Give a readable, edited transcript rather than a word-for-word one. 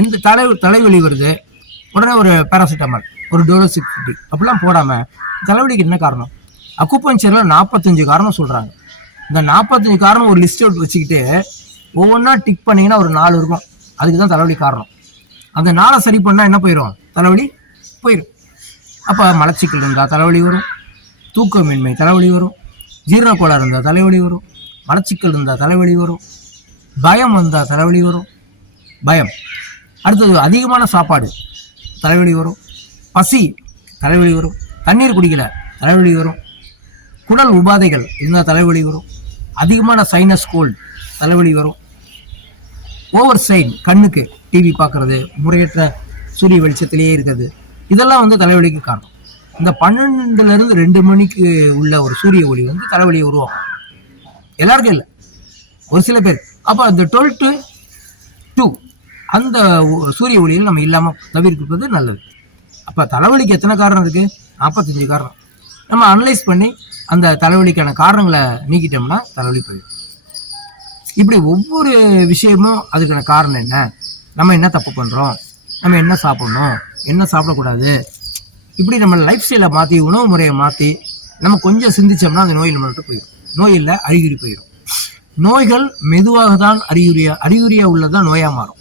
எந்த தலைவலி வருது, உடனே ஒரு பேராசிட்டமால், ஒரு டோலோசிக்ஸ்டி அப்படிலாம் போடாமல் தலைவலிக்கு என்ன காரணம்? அக்குபஞ்சரில் 45 காரணம் சொல்கிறாங்க. இந்த 45 காரணம் ஒரு லிஸ்ட் அவுட் வச்சுக்கிட்டு ஒவ்வொன்றா டிக் பண்ணிங்கன்னா ஒரு 4 இருக்கும். அதுக்கு தான் தலைவலி காரணம். அந்த 4 சரி பண்ணால் என்ன போயிடும்? தலைவலி போயிடும். அப்போ மலச்சிக்கல் இருந்தால் தலைவலி வரும், தூக்கமின்மை தலைவலி வரும், ஜீரண கோளாறு இருந்தால் தலைவலி வரும், மலச்சிக்கல் இருந்தால் தலைவலி வரும், பயம் வந்தால் தலைவலி வரும், பயம். அடுத்தது அதிகமான சாப்பாடு தலைவலி வரும், பசி தலைவலி வரும், தண்ணீர் குடிக்கல தலைவலி வரும், குடல் உபாதைகள் இருந்தால் தலைவலி வரும், அதிகமான சைனஸ் கோல்டு தலைவலி வரும், ஓவர் சைன் கண்ணுக்கு டிவி பார்க்கறது, முறையற்ற சூரிய வெளிச்சத்திலேயே இருக்கிறது, இதெல்லாம் வந்து தலைவலிக்கு காரணம். இந்த 12லேருந்து 2 மணிக்கு உள்ள ஒரு சூரிய ஒளி வந்து தலைவலியை உருவாக்கும். எல்லாருக்கும் இல்லை, ஒரு சில பேர். அப்போ அந்த 12 to 2 அந்த சூரிய ஒளியில் நம்ம இல்லாமல் தவிர்ப்பது நல்லது. அப்போ தலைவலிக்கு எத்தனை காரணம் இருக்குது? 45 காரணம். நம்ம அனலைஸ் பண்ணி அந்த தலைவலிக்கான காரணங்களை நீக்கிட்டோம்னா தலைவலி போயிடும். இப்படி ஒவ்வொரு விஷயமும் அதுக்கான காரணம் என்ன, நம்ம என்ன தப்பு பண்ணுறோம், நம்ம என்ன சாப்பிட்ணும், என்ன சாப்பிடக்கூடாது, இப்படி நம்ம லைஃப் ஸ்டைலை மாற்றி, உணவு முறையை மாற்றி நம்ம கொஞ்சம் சிந்திச்சோம்னா அந்த நோய் நம்மள்கிட்ட போயிடும். நோய் இல்லை, அறிகுறி போயிடும். நோய்கள் மெதுவாக தான் அறிகுறியாக உள்ளதான் நோயாக மாறும்.